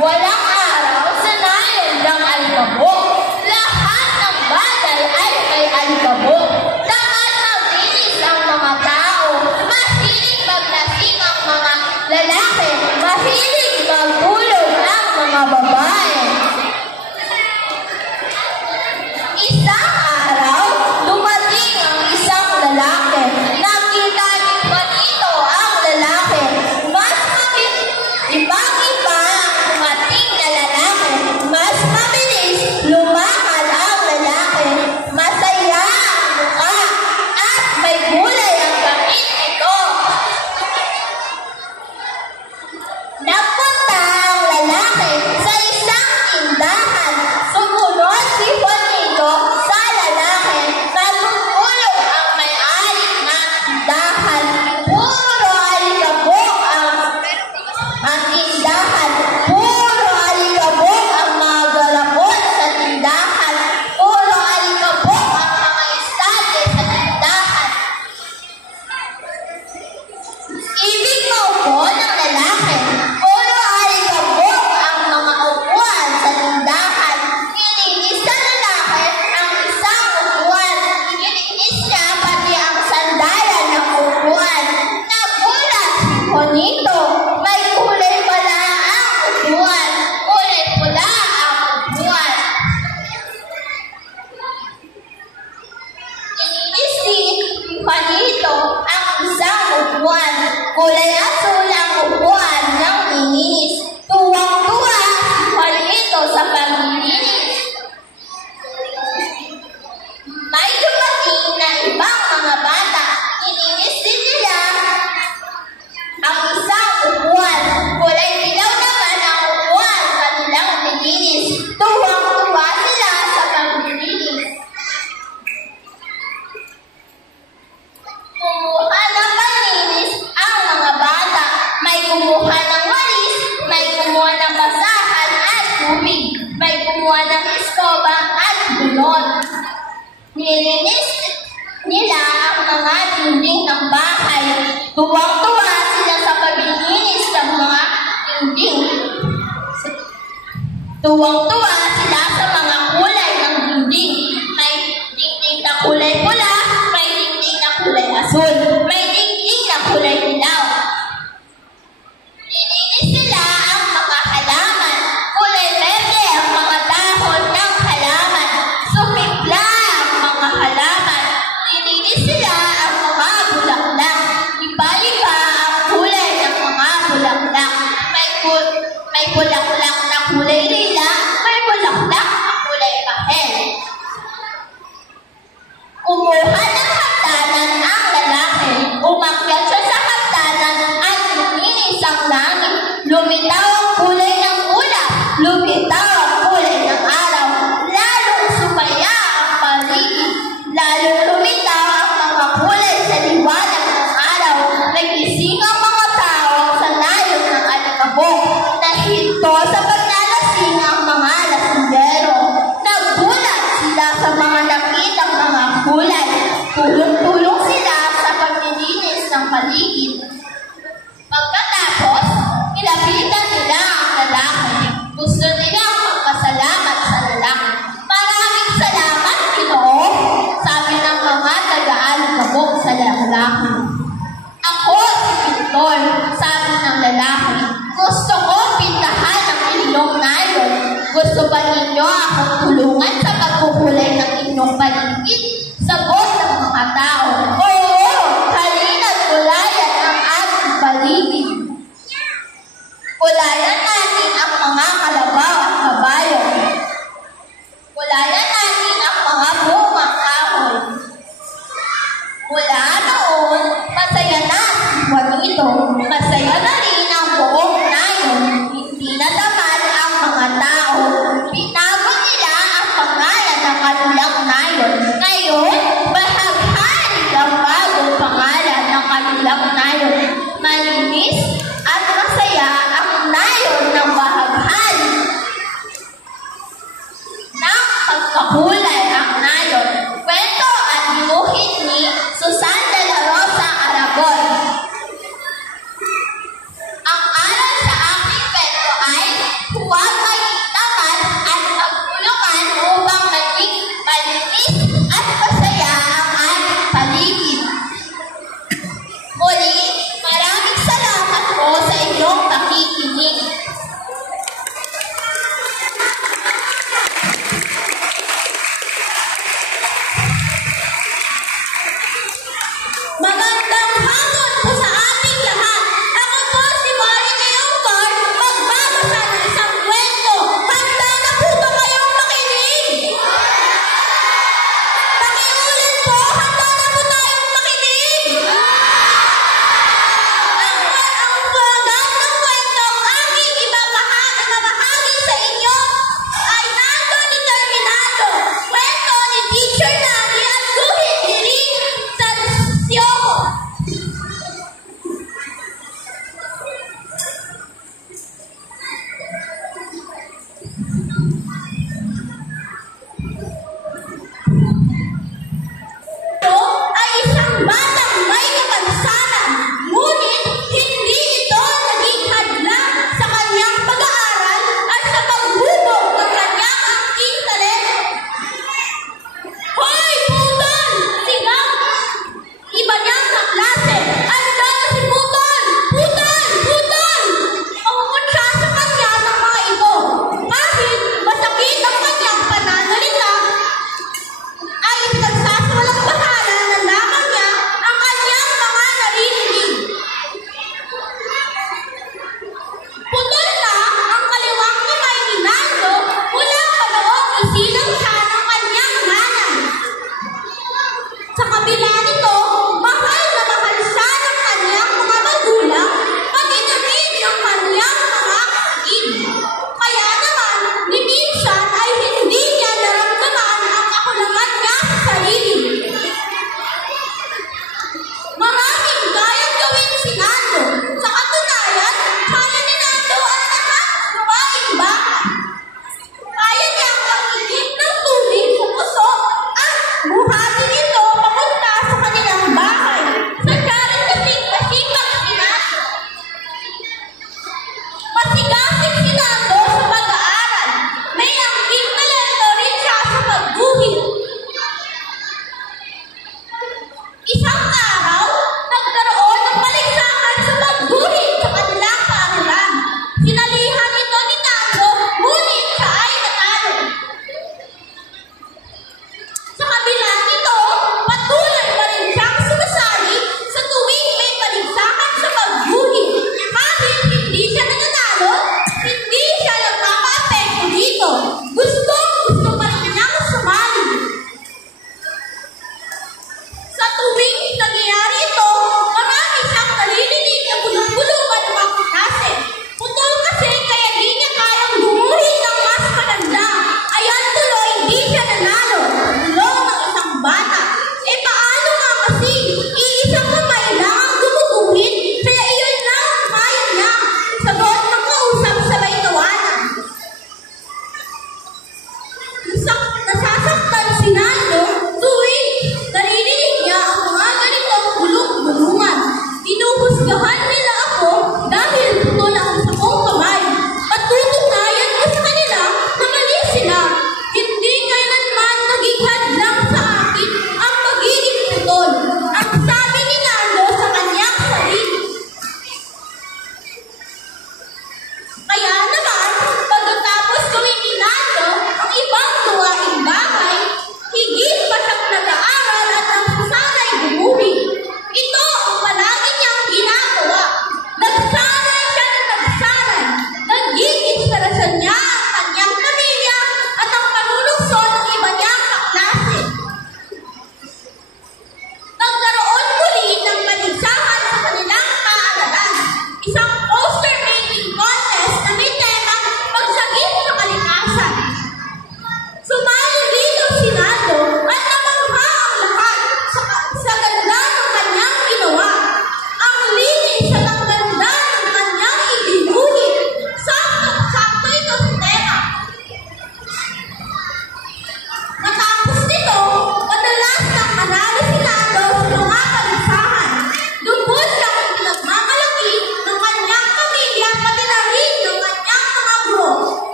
Walang araw sa nayon ng alikabok. Lahat ng bagay ay may alikabok. Dapat maglinis ang mga tao. Mahilig maglasing ang mga lalaki. Mahilig magtulog ang mga babae. Isang araw, dumating ang isang lalaki. Nakita ni Juanito ang lalaki. Mas ibangin pa ang dumating na lalaki. Mas mabilis lumakad ang lalaki. Masaya ang mukha at may gulay ang damit nito. Napunta ang lalaki sa isang tindahan. Sumunod si Juanito sa lalaki. Natutulog ang may-ari ng tindahan. Puro alikabok ang tindahan. Puro alikabok ang mga galapon sa tindahan. Puro alikabok ang mga estante sa tindahan. Ibig maupo ng lalaki. Puro alikabok ang mga upuan sa tindahan. Kininis sa lalaki ang isang upuan. Kininis niya pati ang sandalan ng upuan. Nagulat si Juanito. May kulay pala ang upuan. Kulay pula ang upuan. Kininis din ni Juanito ang isang upuan. Kulay asul ang upuan ng ininis. Tuwang-tuwa si Juanito sa paglilinis. May dumating na ibang mga bata. Kininis din nila ang isang upuan. Kulay dilaw naman ang upuan kanilang nilinis. Tuwang-tuwa sila sa paglilinis. Kumuha ng panlinis ang mga bata. May kumuha ng walis, may kumuha ng basahan at tubig. May kumuha ng eskoba at bulon. Nilinis nila ang mga dingding ng bahay. Tuwang-tuwa sila sa paglilinis ng mga dingding. Tuwang-tuwa sila sa mga kulay ng dingding. May dingding na kulay pula, may dingding na kulay asul, may dingding na kulay dilaw. Nilinis nila ang mga halaman. Kulay berde ang mga dahon ng halaman. Sumipla ang mga halaman. Nilinis nila ang mga bulaklak. Iba-iba ang kulay ng mga bulaklak. May bulaklak na kulay lila, may bulaklak na kulay kahel. Kumuha ng hagdanan ang lalaki. Umakyat siya sa hagdanan at luminis ang langit. Lumitaw ang kulay ng ulap. Lumitaw ang kulay ng araw. Lalong sumaya ang paligid. Lalong lumitaw ang mga kulay sa liwanag ng araw. Nagising ang mga tao sa nayon ng alikabok. Nahinto sa paglalasing ang mga lasinggero. Nagulat sila sa mga nakitang mga kulay. Tulong-tulong sila sa paglilinis ng paligid. Pagkatapos, nilapitan nila ang lalaki. Gusto nilang magpasalamat sa lalaki. Maraming salamat, Ginoo, sabi ng mga taga-alikabok sa lalaki. Ako si Victor, sabi ng lalaki. Gusto ko pintahan ang inyong nayon. Gusto ba ninyo akong tulungan sa pagkukulay ng inyong paligid? Sagot ng mga tao.